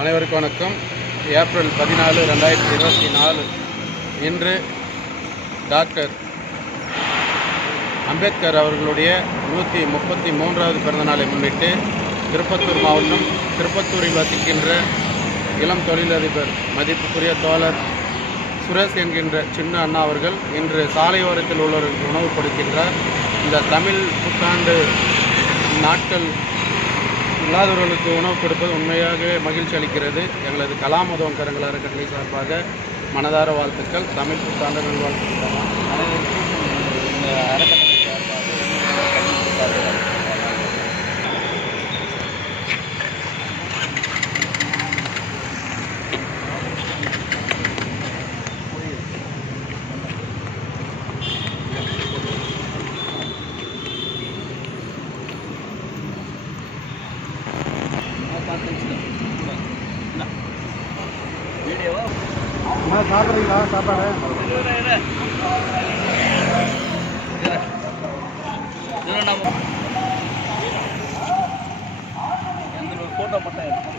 அனைவருக்கும் வணக்கம். ஏப்ரல் 14, 2024 இன்று டாக்டர் அம்பேத்கர் அவர்களுடைய 133வது பிறந்தநாளை முன்னிட்டு திருப்பத்தூர் மாவட்டம் திருப்பத்தூரில் வசிக்கின்ற இளம் தொழிலதிபர் மதிப்புக்குரிய தோழர் சுரேஷ் என்கின்ற சின்ன அண்ணா அவர்கள் இன்று சாலையோரத்தில் உள்ளவர்களுக்கு உணவு கொடுக்கின்றார். இந்த தமிழ் புத்தாண்டு நாட்கள் இல்லாதவர்களுக்கு உணவு கொடுப்பது உண்மையாக மகிழ்ச்சி அளிக்கிறது. எங்களது கலாம் உதவும் கரங்கள் அறக்கட்டளை சார்பாக மனதார வாழ்த்துக்கள். தமிழ் புத்தாண்டு நல்வாழ்த்துக்கள். அனைவருக்கும் இந்த அறக்கட்டளை சார்பாக சாப்பிட்றீங்களா? சாப்பாடு ஃபோட்டோ மட்டும்